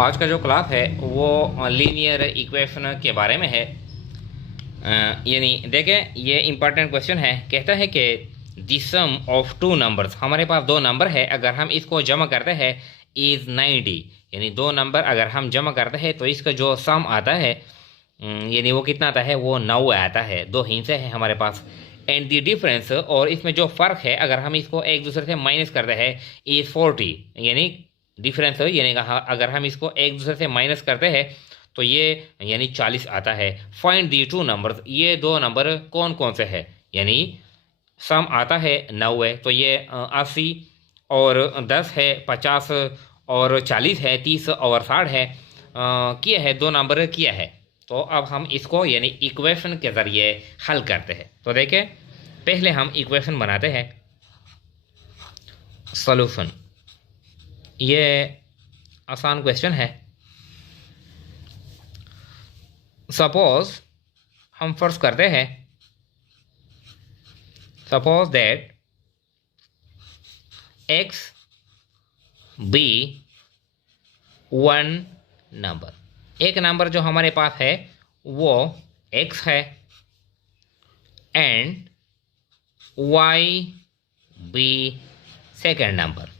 आज का जो क्लास है वो लीनियर इक्वेशन के बारे में है। यानी देखें, ये इम्पॉर्टेंट क्वेश्चन है। कहता है कि the sum of two numbers, हमारे पास दो नंबर है, अगर हम इसको जमा करते हैं इज़ 90। यानी दो नंबर अगर हम जमा करते हैं तो इसका जो सम आता है यानी वो कितना आता है, वो 9 आता है। दो हिस्से हैं हमारे पास। एंड द डिफरेंस, और इसमें जो फ़र्क है अगर हम इसको एक दूसरे से माइनस करते हैं इज़ 40। यानी डिफरेंस यानी अगर हम इसको एक दूसरे से माइनस करते हैं तो ये यानी 40 आता है। फाइंड दी टू नंबर्स, ये दो नंबर कौन कौन से है। यानी सम आता है 9 है, तो ये 80 और 10 है, 50 और 40 है, 30 और 60 है। किया है, दो नंबर किया है। तो अब हम इसको यानी इक्वेशन के ज़रिए हल करते हैं। तो देखिए, पहले हम इक्वेशन बनाते हैं। सॉल्यूशन, ये आसान क्वेश्चन है। सपोज हम फर्ज करते हैं, suppose that X be one number, एक नंबर जो हमारे पास है वो एक्स है and Y be second number.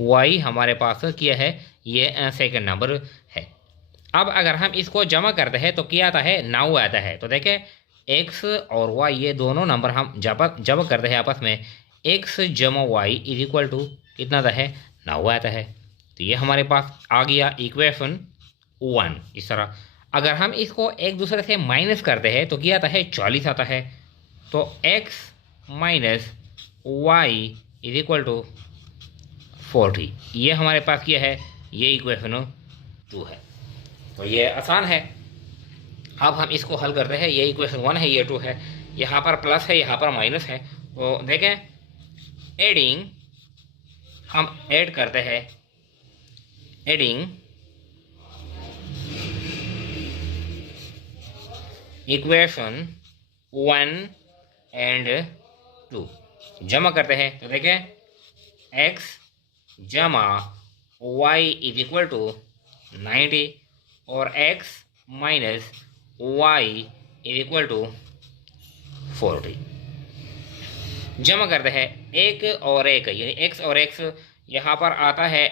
Y हमारे पास क्या है, ये सेकेंड नंबर है। अब अगर हम इसको जमा करते हैं तो क्या आता है, 9 आता है। तो देखें, एक्स और वाई ये दोनों नंबर हम जमा करते हैं आपस में। एक्स जमा वाई इज इक्वल टू कितना आता है, 9 आता है। तो ये हमारे पास आ गया इक्वेशन 1। इस तरह अगर हम इसको एक दूसरे से माइनस करते हैं तो क्या आता है, 40 आता है। तो X minus Y is equal to 40। ये हमारे पास क्या है, ये इक्वेशन 2 है। तो ये आसान है। अब हम इसको हल करते हैं। ये इक्वेशन 1 है, ये 2 है, यहाँ पर प्लस है, यहाँ पर माइनस है। तो देखें, एडिंग, हम ऐड करते हैं। एडिंग इक्वेशन 1 एंड 2 जमा करते हैं। तो देखें, x जमा y इज इक्वल टू 90 और x minus y is equal to 40 जमा करते हैं। एक और एक यानी x और x, यहाँ पर आता है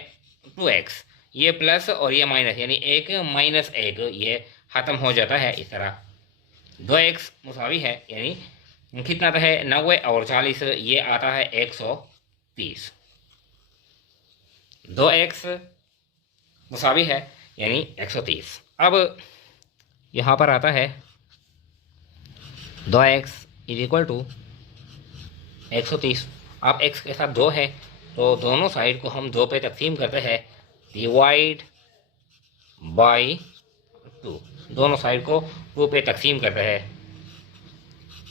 2x, ये प्लस और ये माइनस, यानी एक माइनस एक, ये ख़त्म हो जाता है। इस तरह 2x मुसावी है, यानी कितना आता है, 90 और 40, ये आता है 130। 2x मुसावी है यानी 130। अब यहाँ पर आता है 2x इज इक्वल टू 130। अब x के साथ 2 है तो दोनों साइड को हम 2 पे तकसीम करते हैं। डिवाइड बाय 2, दोनों साइड को 2 पे तकसीम करते हैं।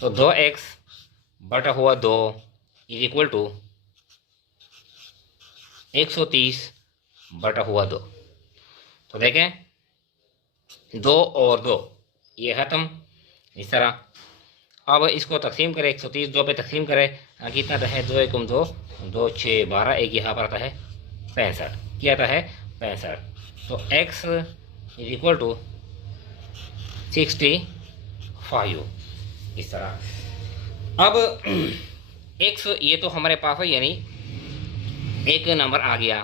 तो 2x बटा हुआ 2 इज इक्वल टू 130 बटा हुआ 2। तो देखें, 2 और 2 ये ख़त्म। इस तरह अब इसको तकसीम करें, 130 2 पे तकसीम करें, कितना आता है, 2 एकम 2, 2 6 12, एक यहाँ पर आता है 65। क्या आता है, 65। तो x इज इक्वल टू 65। इस तरह अब x ये तो हमारे पास है, यानी एक नंबर आ गया।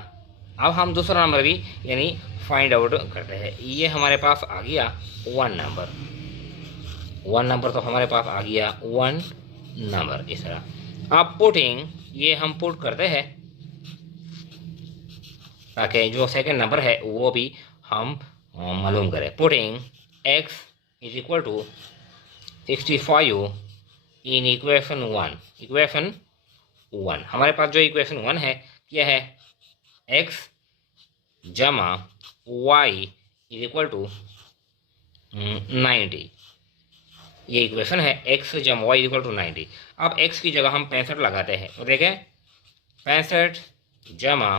अब हम दूसरा नंबर भी यानी फाइंड आउट करते हैं। ये हमारे पास आ गया 1 नंबर। 1 नंबर तो हमारे पास आ गया 1 नंबर। इस तरह अब पुटिंग, ये हम पुट करते हैं ताकि जो सेकंड नंबर है वो भी हम मालूम करें। Putting x is equal to 65 in equation 1। Equation 1 हमारे पास जो इक्वेशन 1 है, क्या है, x जमा y इज इक्वल टू 90। ये इक्वेशन है, x जमा y इज इक्वल टू 90। अब x की जगह हम 65 लगाते हैं। तो देखें, 65 जमा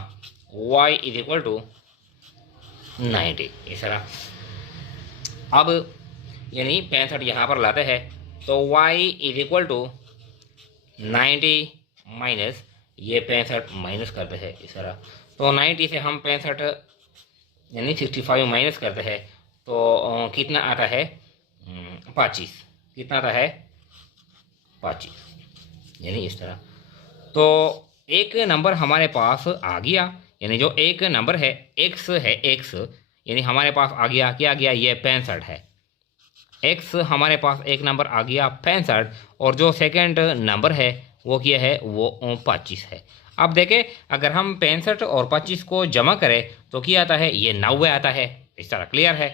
y इज इक्वल टू 90। इस तरह अब यानी 65 यहाँ पर लाते हैं तो y is equal to 90 minus ये 65 माइनस करते हैं। इस तरह तो 90 से हम 65 यानी 65 माइनस करते हैं तो कितना आता है 25। कितना आता है 25, यानी इस तरह। तो एक नंबर हमारे पास आ गया, यानी जो एक नंबर है x है, x यानी हमारे पास आ गया, क्या आ गया, ये 65 है। x हमारे पास एक नंबर आ गया 65, और जो सेकंड नंबर है वो क्या है, वो 25 है। अब देखें, अगर हम 65 और 25 को जमा करें तो क्या आता है, ये 90 आता है। इस तरह क्लियर है,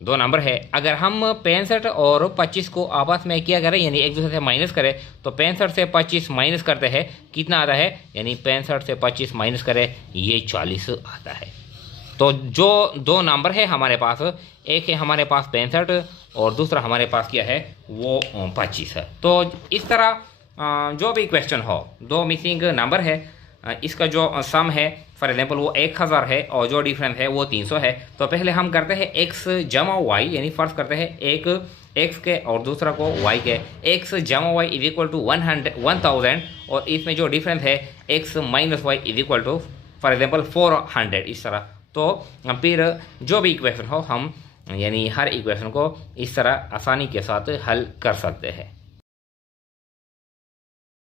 दो नंबर है। अगर हम 65 और 25 को आपस में क्या करें, यानी एक दूसरे से माइनस करें, तो 65 से 25 माइनस करते हैं, कितना आता है, यानी 65 से 25 माइनस करें, ये 40 आता है। तो जो दो नंबर है हमारे पास, एक है हमारे पास 65 और दूसरा हमारे पास क्या है, वो 25 है। तो इस तरह जो भी क्वेश्चन हो, दो मिसिंग नंबर है, इसका जो सम है फॉर एग्जाम्पल वो 1000 है और जो डिफरेंस है वो 300 है। तो पहले हम करते हैं x जमा y, यानी फर्स्ट करते हैं एक x के और दूसरा को y के। x जमा y इज इक्वल टू 1000, और इसमें जो डिफरेंस है x minus Y is equal to for example 400, इस तरह। तो फिर जो भी इक्वेशन हो हम यानी हर इक्वेशन को इस तरह आसानी के साथ हल कर सकते हैं।